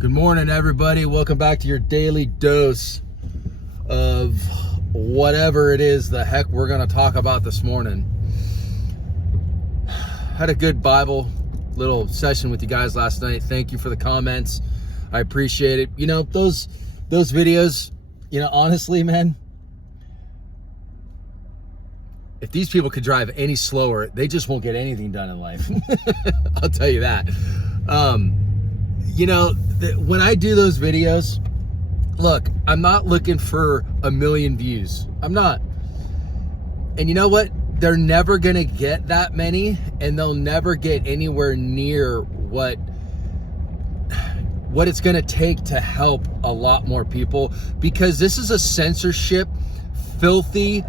Good morning, everybody. Welcome back to your daily dose of whatever it is the heck we're going to talk about this morning. Had a good Bible little session with you guys last night. Thank you for the comments. I appreciate it. You know, those videos, you know, honestly, man, if these people could drive any slower, they just won't get anything done in life. I'll tell you that. You know, when I do those videos, look, I'm not looking for 1 million views. I'm not. And you know what? They're never going to get that many, and they'll never get anywhere near what it's going to take to help a lot more people, because this is a censorship, filthy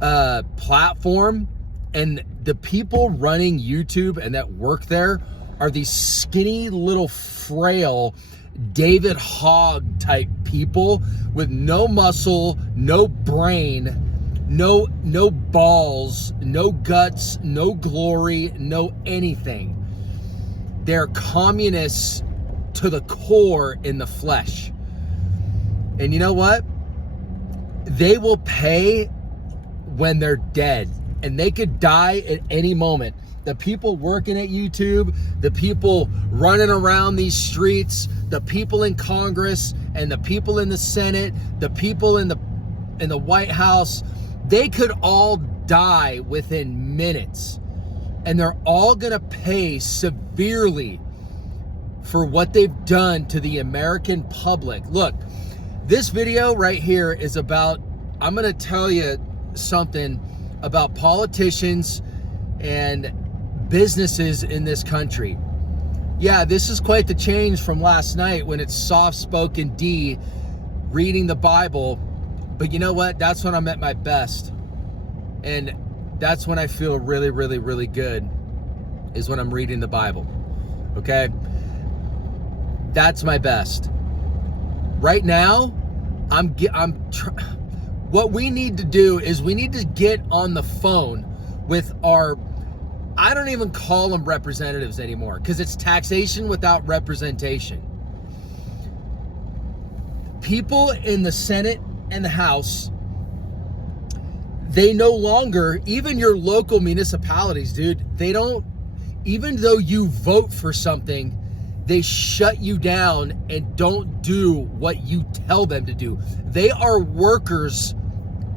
platform, and the people running YouTube and that work there are these skinny little frail David Hogg type people with no muscle, no brain, no balls, no guts, no glory, no anything. They're communists to the core in the flesh. And you know what? They will pay when they're dead, and they could die at any moment. The people working at YouTube, the people running around these streets, the people in Congress, and the people in the Senate, the people in the White House, they could all die within minutes. And they're all gonna pay severely for what they've done to the American public. Look, this video right here is about, I'm gonna tell you something about politicians and businesses in this country. Yeah, this is quite the change from last night when it's soft-spoken D reading the Bible. But you know what? That's when I'm at my best. And that's when I feel really, really, really good, is when I'm reading the Bible. Okay? That's my best. Right now, what we need to do is we need to get on the phone with our, I don't even call them representatives anymore, because it's taxation without representation. People in the Senate and the House, they no longer, even your local municipalities, dude, they don't, even though you vote for something, they shut you down and don't do what you tell them to do. They are workers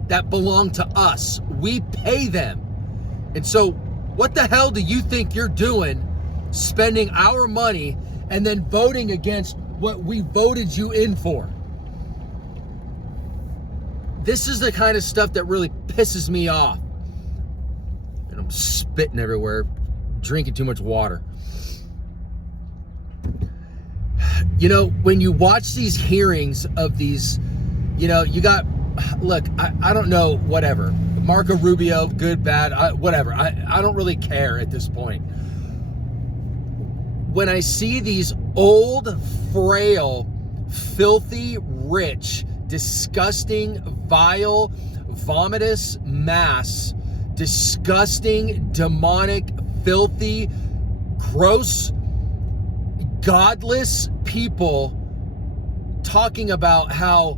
that belong to us. We pay them. And so what the hell do you think you're doing spending our money and then voting against what we voted you in for? This is the kind of stuff that really pisses me off. And I'm spitting everywhere, drinking too much water. You know, when you watch these hearings of these, you know, you got, look, I don't know, whatever. Marco Rubio, good, bad, whatever. I don't really care at this point. When I see these old, frail, filthy, rich, disgusting, vile, vomitous mass, disgusting, demonic, filthy, gross, godless people talking about how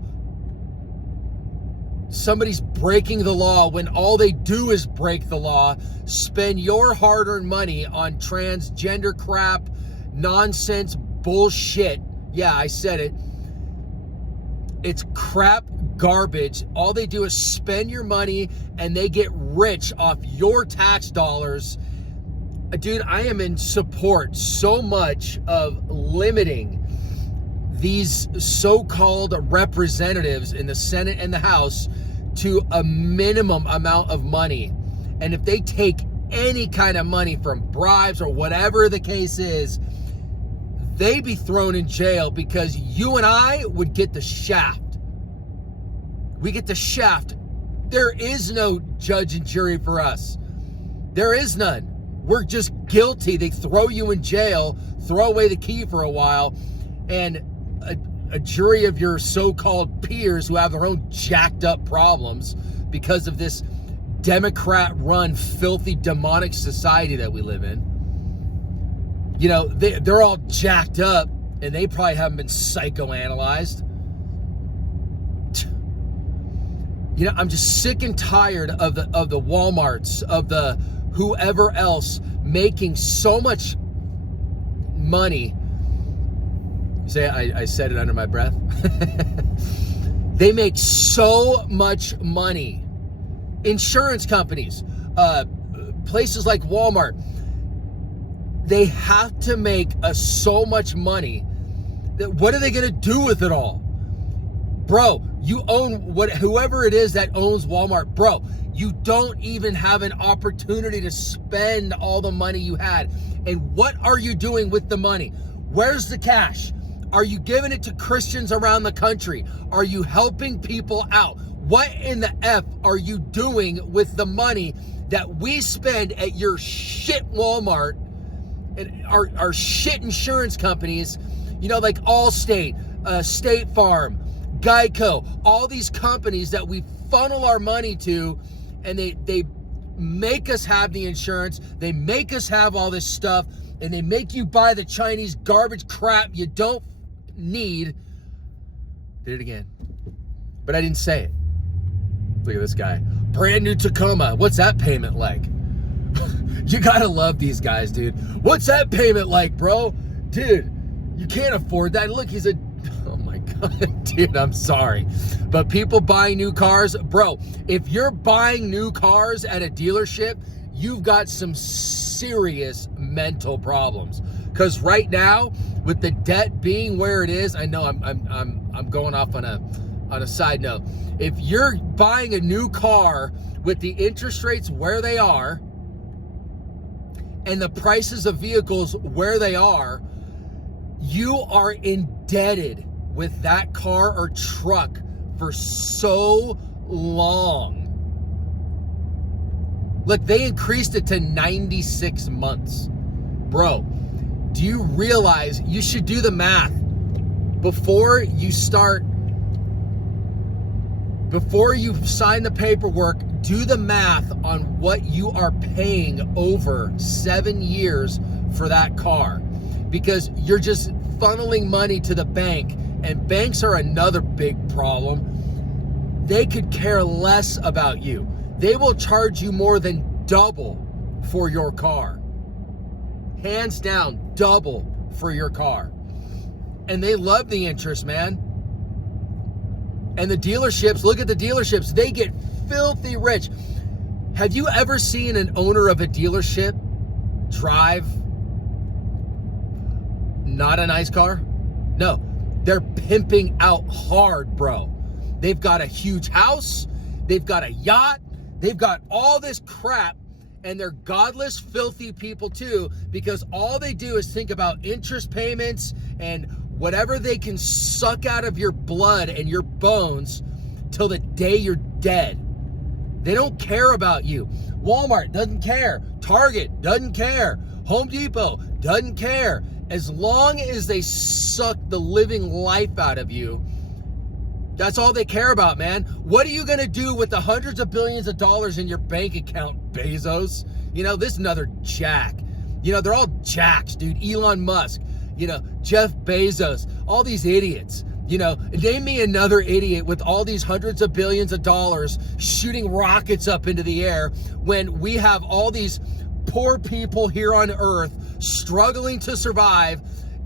somebody's breaking the law when all they do is break the law, spend your hard-earned money on transgender crap, nonsense, bullshit. Yeah, I said it. It's crap garbage. All they do is spend your money and they get rich off your tax dollars. Dude, I am in support so much of limiting these so-called representatives in the Senate and the House to a minimum amount of money. And if they take any kind of money from bribes or whatever the case is, they be thrown in jail, because you and I would get the shaft. We get the shaft. There is no judge and jury for us. There is none. We're just guilty. They throw you in jail, throw away the key for a while, and a jury of your so-called peers who have their own jacked up problems because of this Democrat-run, filthy, demonic society that we live in. You know, they're all jacked up and they probably haven't been psychoanalyzed. You know, I'm just sick and tired of the Walmarts, of the whoever else making so much money. Say I said it under my breath. They make so much money. Insurance companies, places like Walmart, they have to make so much money that what are they going to do with it all? Bro, you own whoever it is that owns Walmart. Bro, you don't even have an opportunity to spend all the money you had. And what are you doing with the money? Where's the cash? Are you giving it to Christians around the country? Are you helping people out? What in the F are you doing with the money that we spend at your shit Walmart and our shit insurance companies, you know, like Allstate, State Farm, Geico, all these companies that we funnel our money to, and they make us have the insurance, they make us have all this stuff, and they make you buy the Chinese garbage crap you don't need. Did it again. But I didn't say it. Look at this guy. Brand new Tacoma. What's that payment like? You gotta love these guys, dude. What's that payment like, bro? Dude, you can't afford that. Look, he's a... Oh my God, dude, I'm sorry. But people buying new cars, bro, if you're buying new cars at a dealership, you've got some serious mental problems. Because right now, with the debt being where it is, I know I'm going off on a side note. If you're buying a new car with the interest rates where they are and the prices of vehicles where they are, you are indebted with that car or truck for so long. Look, they increased it to 96 months. Bro, do you realize you should do the math before you sign the paperwork? Do the math on what you are paying over 7 years for that car, because you're just funneling money to the bank, and banks are another big problem. They could care less about you. They will charge you more than double for your car. Hands down, double for your car. And they love the interest, man. And the dealerships, look at the dealerships, they get filthy rich. Have you ever seen an owner of a dealership drive not a nice car? No, they're pimping out hard, bro. They've got a huge house, they've got a yacht, they've got all this crap, and they're godless, filthy people too, because all they do is think about interest payments and whatever they can suck out of your blood and your bones till the day you're dead. They don't care about you. Walmart doesn't care. Target doesn't care. Home Depot doesn't care. As long as they suck the living life out of you, that's all they care about, man. What are you going to do with the hundreds of billions of dollars in your bank account, Bezos? You know, this is another jack. You know, they're all jacks, dude. Elon Musk, you know, Jeff Bezos, all these idiots. You know, name me another idiot with all these hundreds of billions of dollars shooting rockets up into the air when we have all these poor people here on Earth struggling to survive,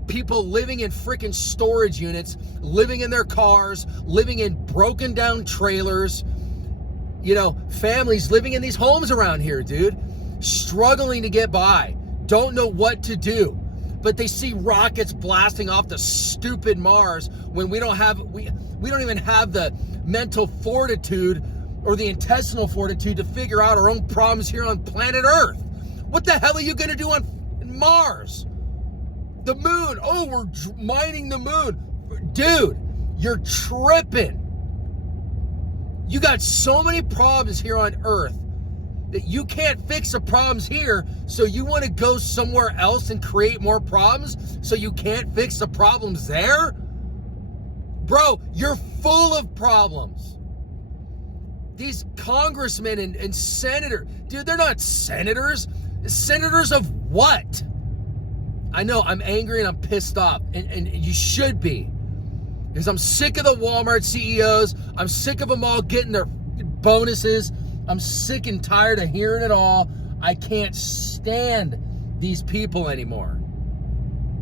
people living in freaking storage units, living in their cars, living in broken down trailers, you know, families living in these homes around here, dude, struggling to get by, don't know what to do. But they see rockets blasting off the stupid Mars when we don't even have the mental fortitude or the intestinal fortitude to figure out our own problems here on planet Earth. What the hell are you going to do on Mars? The moon. Oh, we're mining the moon. Dude, you're tripping. You got so many problems here on Earth that you can't fix the problems here, so you want to go somewhere else and create more problems so you can't fix the problems there? Bro, you're full of problems. These congressmen and senators, dude, they're not senators. Senators of what? I know I'm angry and I'm pissed off, and you should be. Because I'm sick of the Walmart CEOs. I'm sick of them all getting their bonuses. I'm sick and tired of hearing it all. I can't stand these people anymore.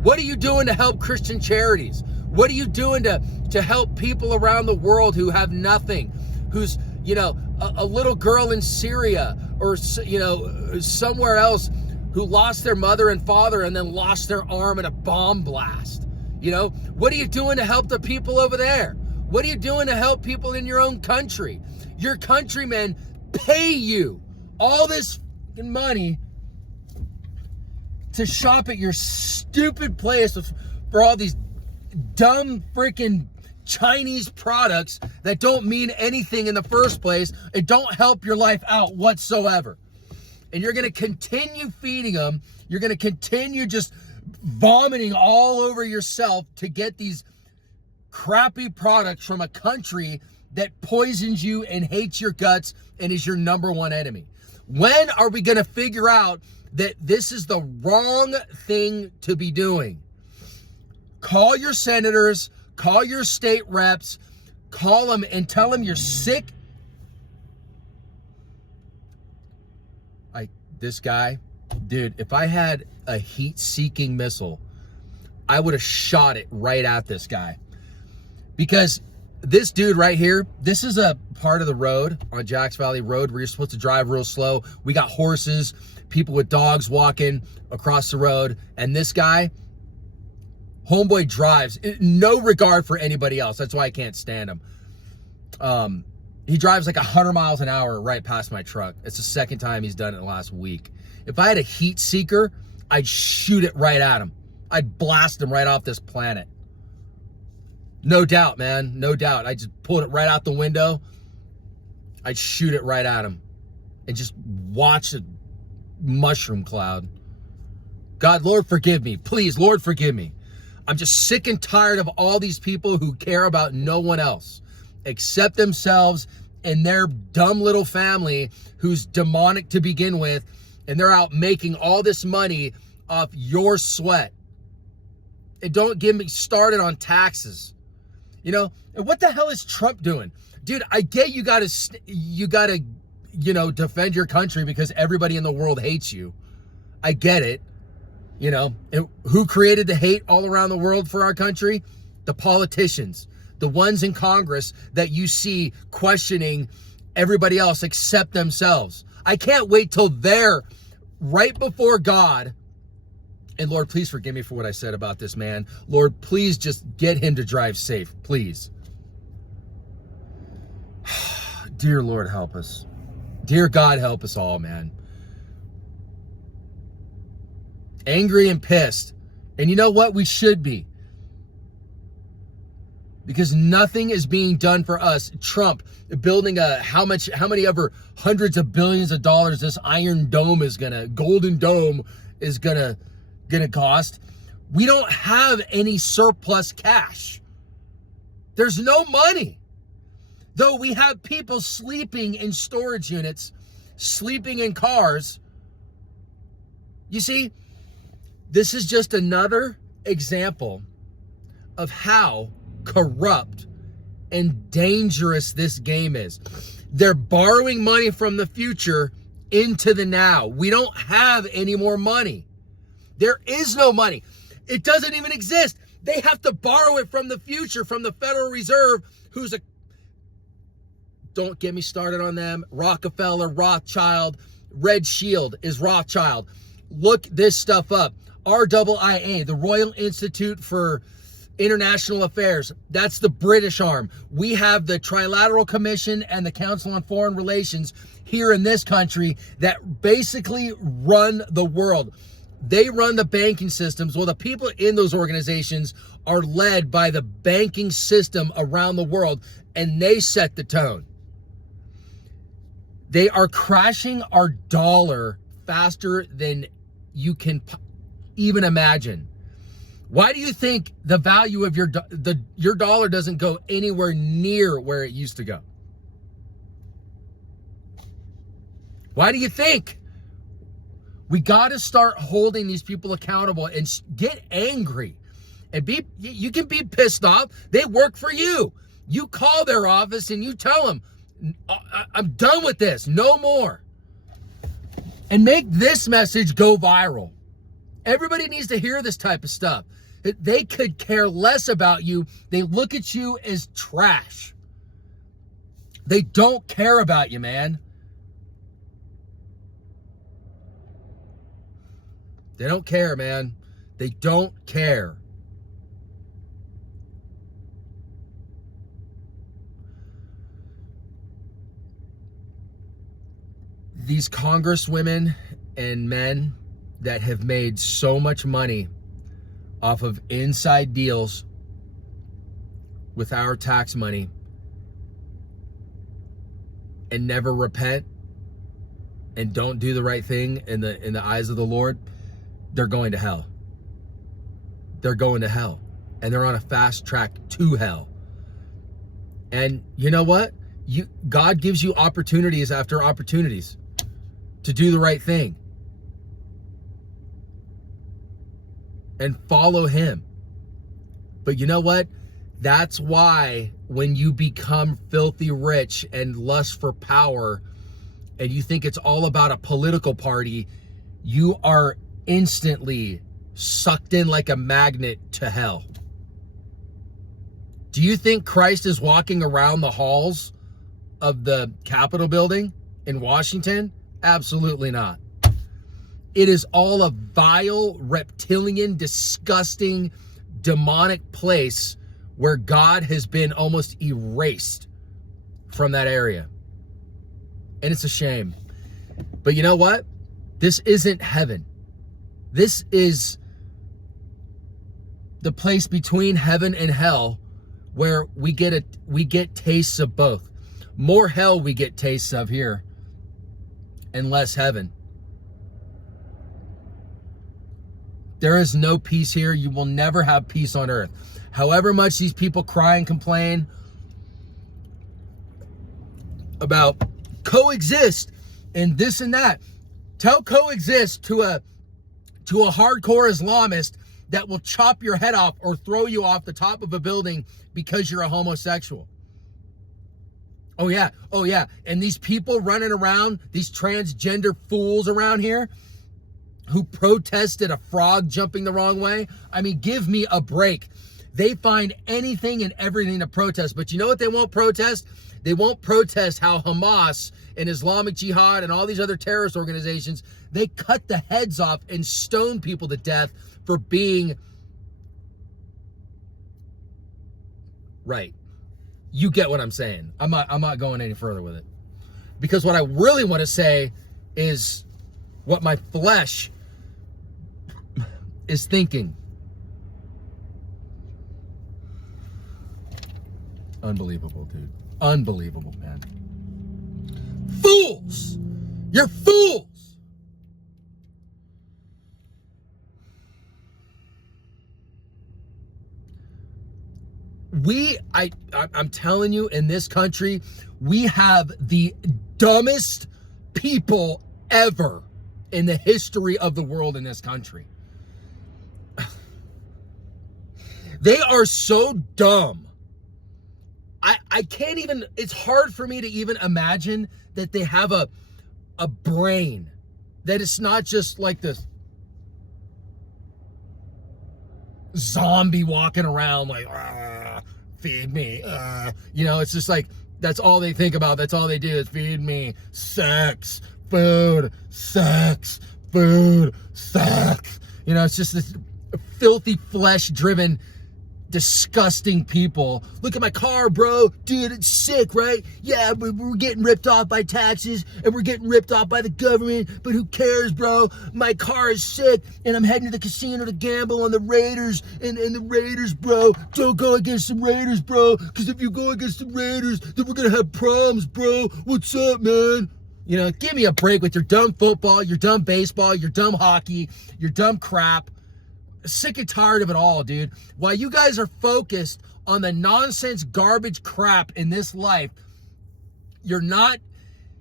What are you doing to help Christian charities? What are you doing to help people around the world who have nothing? Who's, a little girl in Syria or, somewhere else who lost their mother and father and then lost their arm in a bomb blast. What are you doing to help the people over there? What are you doing to help people in your own country? Your countrymen pay you all this money to shop at your stupid place for all these dumb freaking Chinese products that don't mean anything in the first place and don't help your life out whatsoever. And you're going to continue feeding them. You're going to continue just vomiting all over yourself to get these crappy products from a country that poisons you and hates your guts and is your number one enemy. When are we going to figure out that this is the wrong thing to be doing? Call your senators, call your state reps, call them and tell them you're sick. This guy, dude, if I had a heat-seeking missile, I would have shot it right at this guy. Because this dude right here, this is a part of the road on Jacks Valley Road where you're supposed to drive real slow. We got horses, people with dogs walking across the road, and this guy, homeboy drives, no regard for anybody else. That's why I can't stand him. He drives like 100 miles an hour right past my truck. It's the second time he's done it in the last week. If I had a heat seeker, I'd shoot it right at him. I'd blast him right off this planet. No doubt, man. No doubt. I just pulled it right out the window. I'd shoot it right at him and just watch a mushroom cloud. God, Lord, forgive me. Please, Lord, forgive me. I'm just sick and tired of all these people who care about no one else except themselves and their dumb little family who's demonic to begin with, and they're out making all this money off your sweat. And don't get me started on taxes. And what the hell is Trump doing? Dude, I get you gotta defend your country because everybody in the world hates you. I get it. And who created the hate all around the world for our country? The politicians. The ones in Congress that you see questioning everybody else except themselves. I can't wait till they're right before God. And Lord, please forgive me for what I said about this man. Lord, please just get him to drive safe, please. Dear Lord, help us. Dear God, help us all, man. Angry and pissed. And you know what? We should be. Because nothing is being done for us. Trump building how many ever hundreds of billions of dollars this Golden Dome is gonna cost. We don't have any surplus cash. There's no money. Though we have people sleeping in storage units, sleeping in cars. You see, this is just another example of how corrupt and dangerous this game is. They're borrowing money from the future into the now. We don't have any more money. There is no money. It doesn't even exist. They have to borrow it from the future, from the Federal Reserve, don't get me started on them. Rockefeller, Rothschild, Red Shield is Rothschild. Look this stuff up. RIIA, the Royal Institute for International Affairs. That's the British arm. We have the Trilateral Commission and the Council on Foreign Relations here in this country that basically run the world. They run the banking systems. Well, the people in those organizations are led by the banking system around the world, and they set the tone. They are crashing our dollar faster than you can even imagine. Why do you think the value of your dollar doesn't go anywhere near where it used to go? Why do you think? We got to start holding these people accountable and get angry. And you can be pissed off. They work for you. You call their office and you tell them, I'm done with this. No more. And make this message go viral. Everybody needs to hear this type of stuff. They could care less about you. They look at you as trash. They don't care about you, man. They don't care, man. They don't care. These congresswomen and men that have made so much money off of inside deals with our tax money and never repent and don't do the right thing in the eyes of the Lord, they're going to hell. They're going to hell. And they're on a fast track to hell. And you know what? God gives you opportunities after opportunities to do the right thing. And follow him. But you know what? That's why when you become filthy rich and lust for power, and you think it's all about a political party, you are instantly sucked in like a magnet to hell. Do you think Christ is walking around the halls of the Capitol building in Washington? Absolutely not. It is all a vile, reptilian, disgusting, demonic place where God has been almost erased from that area. And it's a shame. But you know what? This isn't heaven. This is the place between heaven and hell where we get tastes of both. More hell we get tastes of here and less heaven. There is no peace here. You will never have peace on earth. However much these people cry and complain about coexist and this and that. Tell coexist to a hardcore Islamist that will chop your head off or throw you off the top of a building because you're a homosexual. Oh yeah. And these people running around, these transgender fools around here who protested a frog jumping the wrong way. I mean, give me a break. They find anything and everything to protest. But you know what they won't protest? They won't protest how Hamas and Islamic Jihad and all these other terrorist organizations, they cut the heads off and stone people to death for being right. You get what I'm saying. I'm not going any further with it. Because what I really want to say is what my flesh is thinking. Unbelievable, dude. Unbelievable, man. Fools! You're fools! I'm telling you, in this country, we have the dumbest people ever in the history of the world in this country. They are so dumb. I can't even, it's hard for me to even imagine that they have a brain, that it's not just like this zombie walking around like, feed me. You know, it's just like, that's all they think about. That's all they do is feed me. Sex, food, sex, food, sex. You know, it's just this filthy flesh-driven, disgusting people. Look at my car, bro. Dude, it's sick, right? Yeah, but we're getting ripped off by taxes and we're getting ripped off by the government, but who cares, bro? My car is sick and I'm heading to the casino to gamble on the Raiders and the Raiders, bro. Don't go against the Raiders, bro, because if you go against the Raiders, then we're gonna have problems, bro. What's up, man? You know, give me a break with your dumb football, your dumb baseball, your dumb hockey, your dumb crap. Sick and tired of it all, dude. While you guys are focused on the nonsense garbage crap in this life, you're not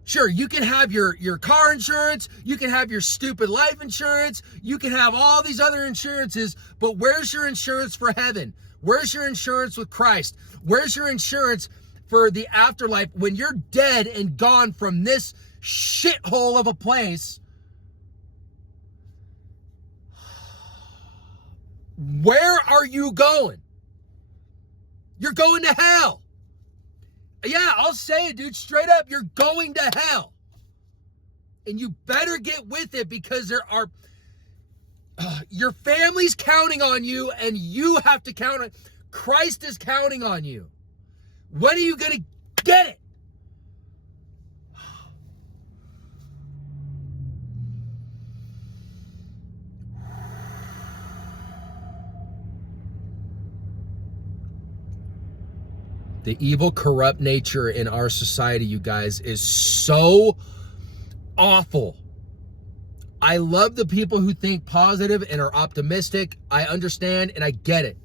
Sure, you can have your car insurance, you can have your stupid life insurance, you can have all these other insurances, but where's your insurance for heaven? Where's your insurance with Christ? Where's your insurance for the afterlife when you're dead and gone from this shithole of a place? Where are you going? You're going to hell. Yeah, I'll say it, dude, straight up, you're going to hell. And you better get with it, because there are, your family's counting on you, and you have to count on, Christ is counting on you. When are you going to get it? The evil, corrupt nature in our society, you guys, is so awful. I love the people who think positive and are optimistic. I understand and I get it.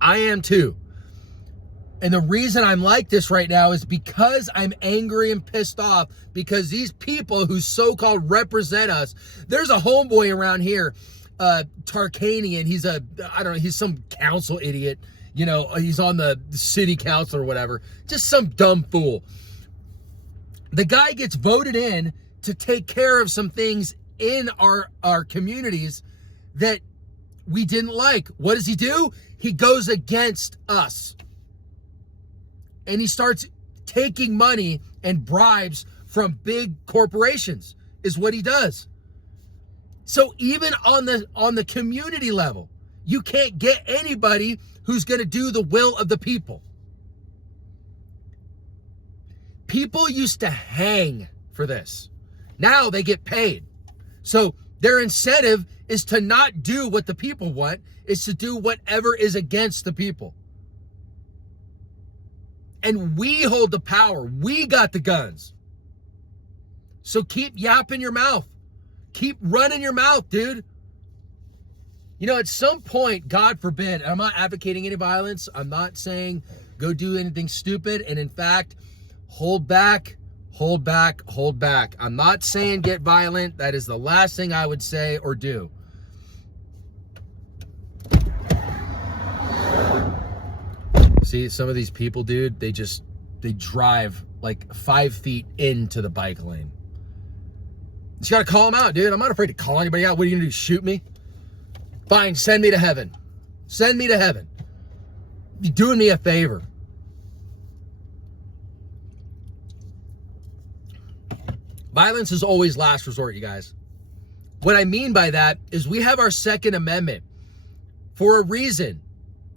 I am too. And the reason I'm like this right now is because I'm angry and pissed off, because these people who so-called represent us, there's a homeboy around here, Tarkanian, he's some council idiot, he's on the city council or whatever, just some dumb fool. The guy gets voted in to take care of some things in our communities that we didn't like. What does he do? He goes against us. And he starts taking money and bribes from big corporations, is what he does. So even on the community level, you can't get anybody who's going to do the will of the people. People used to hang for this. Now they get paid. So their incentive is to not do what the people want, is to do whatever is against the people. And we hold the power. We got the guns. So keep yapping your mouth. Keep running your mouth, dude. At some point, God forbid, I'm not advocating any violence. I'm not saying go do anything stupid. And in fact, hold back, hold back, hold back. I'm not saying get violent. That is the last thing I would say or do. See, some of these people, dude, they drive like 5 feet into the bike lane. You just gotta call them out, dude. I'm not afraid to call anybody out. What are you gonna do, shoot me? Fine, send me to heaven. Send me to heaven. You're doing me a favor. Violence is always last resort, you guys. What I mean by that is we have our Second Amendment for a reason.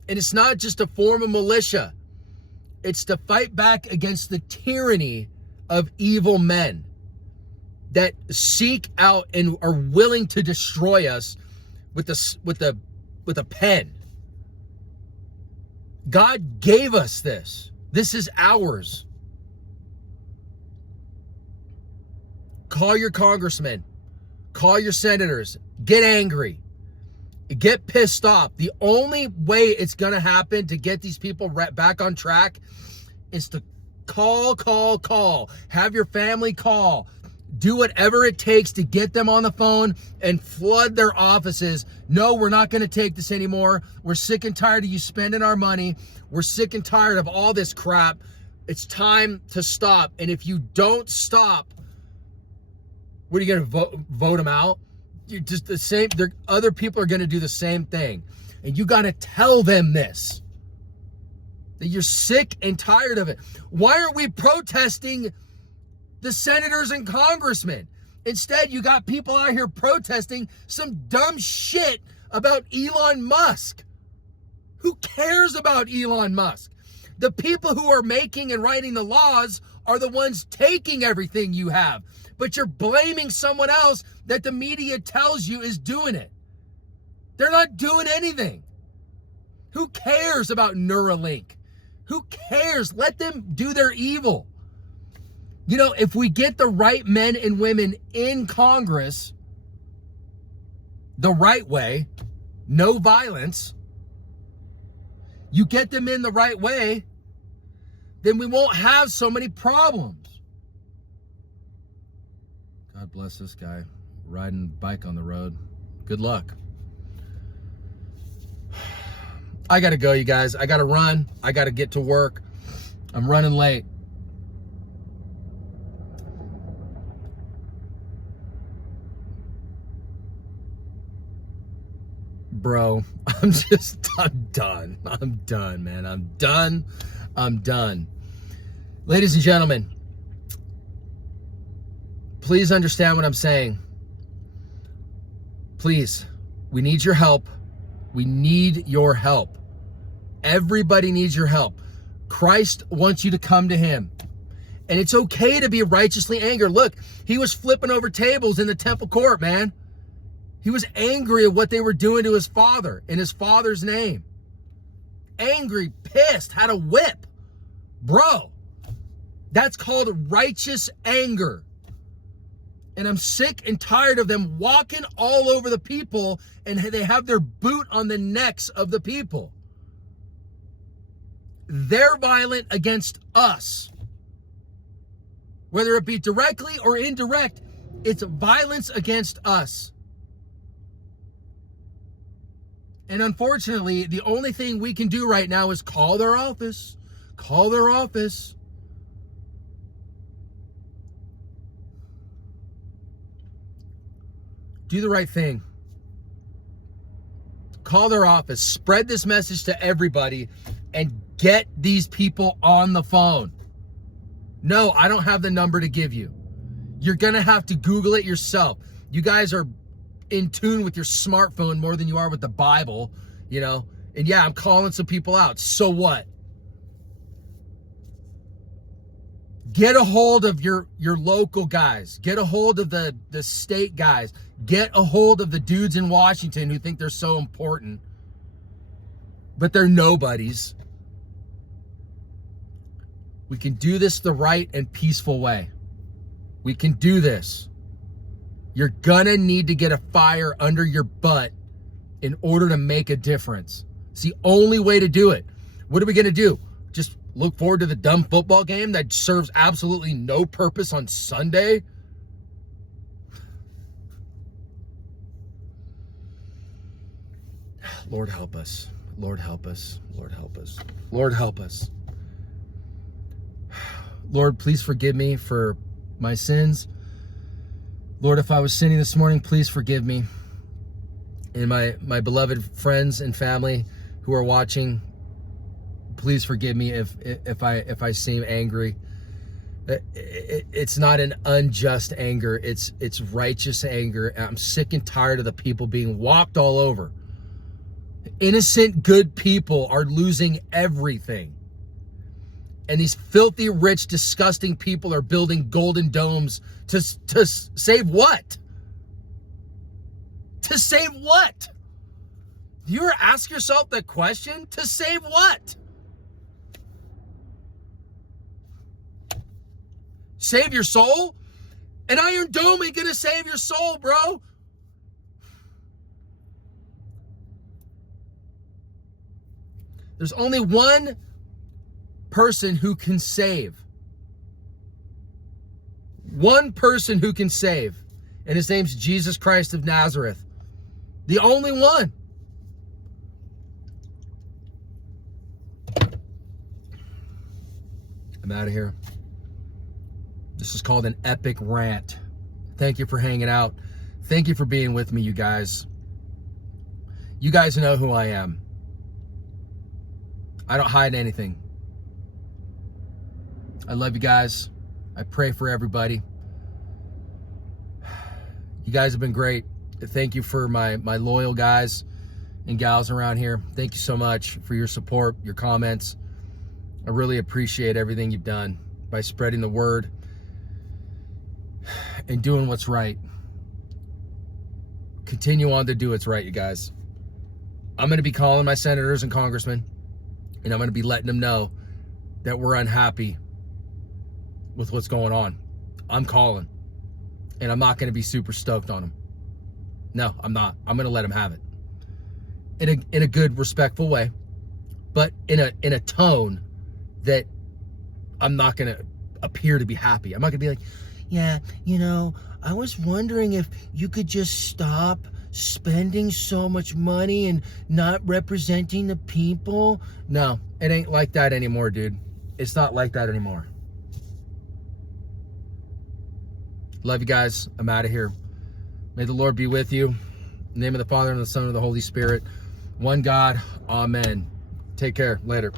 And it's not just a form of militia. It's to fight back against the tyranny of evil men that seek out and are willing to destroy us with a pen. God gave us this. This is ours. Call your congressmen. Call your senators. Get angry. Get pissed off. The only way it's going to happen to get these people back on track is to call. Have your family call. Do whatever it takes to get them on the phone and flood their offices. No, we're not going to take this anymore. We're sick and tired of you spending our money. We're sick and tired of all this crap. It's time to stop. And if you don't stop, what are you going to vote them out? You're just the same. Other people are going to do the same thing. And you got to tell them this. That you're sick and tired of it. Why aren't we protesting the senators and congressmen? Instead, you got people out here protesting some dumb shit about Elon Musk. Who cares about Elon Musk? The people who are making and writing the laws are the ones taking everything you have. But you're blaming someone else that the media tells you is doing it. They're not doing anything. Who cares about Neuralink? Who cares? Let them do their evil. If we get the right men and women in Congress the right way, no violence, you get them in the right way, then we won't have so many problems. God bless this guy riding a bike on the road. Good luck. I got to go, you guys. I got to run. I got to get to work. I'm running late. Bro, I'm done. I'm done, man. I'm done. Ladies and gentlemen, please understand what I'm saying. Please, we need your help. We need your help. Everybody needs your help. Christ wants you to come to him. And it's okay to be righteously angry. Look, he was flipping over tables in the temple court, man. He was angry at what they were doing to his father in his father's name. Angry, pissed, had a whip. Bro, that's called righteous anger. And I'm sick and tired of them walking all over the people and they have their boot on the necks of the people. They're violent against us. Whether it be directly or indirect, it's violence against us. And unfortunately, the only thing we can do right now is call their office. Call their office. Do the right thing. Call their office. Spread this message to everybody and get these people on the phone. No, I don't have the number to give you. You're going to have to Google it yourself. You guys are in tune with your smartphone more than you are with the Bible, you know? And yeah, I'm calling some people out. So what? Get a hold of your local guys. Get a hold of the state guys. Get a hold of the dudes in Washington who think they're so important, but they're nobodies. We can do this the right and peaceful way. We can do this. You're gonna need to get a fire under your butt in order to make a difference. It's the only way to do it. What are we gonna do? Just look forward to the dumb football game that serves absolutely no purpose on Sunday? Lord help us. Lord help us. Lord help us. Lord help us. Lord, please forgive me for my sins. Lord, if I was sinning this morning, please forgive me. And my beloved friends and family who are watching, please forgive me if I seem angry. It's not an unjust anger. It's righteous anger. I'm sick and tired of the people being walked all over. Innocent, good people are losing everything. And these filthy, rich, disgusting people are building golden domes to save what? To save what? Do you ever ask yourself that question? To save what? Save your soul? An Iron Dome ain't gonna save your soul, bro. There's only one person who can save. One person who can save. And his name's Jesus Christ of Nazareth. The only one. I'm out of here. This is called an epic rant. Thank you for hanging out. Thank you for being with me, you guys. You guys know who I am. I don't hide anything. I love you guys. I pray for everybody. You guys have been great. Thank you for my loyal guys and gals around here. Thank you so much for your support, your comments. I really appreciate everything you've done by spreading the word and doing what's right. Continue on to do what's right, you guys. I'm going to be calling my senators and congressmen, and I'm going to be letting them know that we're unhappy with what's going on. I'm calling, and I'm not going to be super stoked on them. No, I'm not. I'm going to let them have it in a good, respectful way, but in a tone that I'm not going to appear to be happy. I'm not going to be like, yeah, you know, I was wondering if you could just stop spending so much money and not representing the people. No, it ain't like that anymore, dude. It's not like that anymore. Love you guys. I'm out of here. May the Lord be with you. In the name of the Father, and the Son, and the Holy Spirit. One God. Amen. Take care. Later.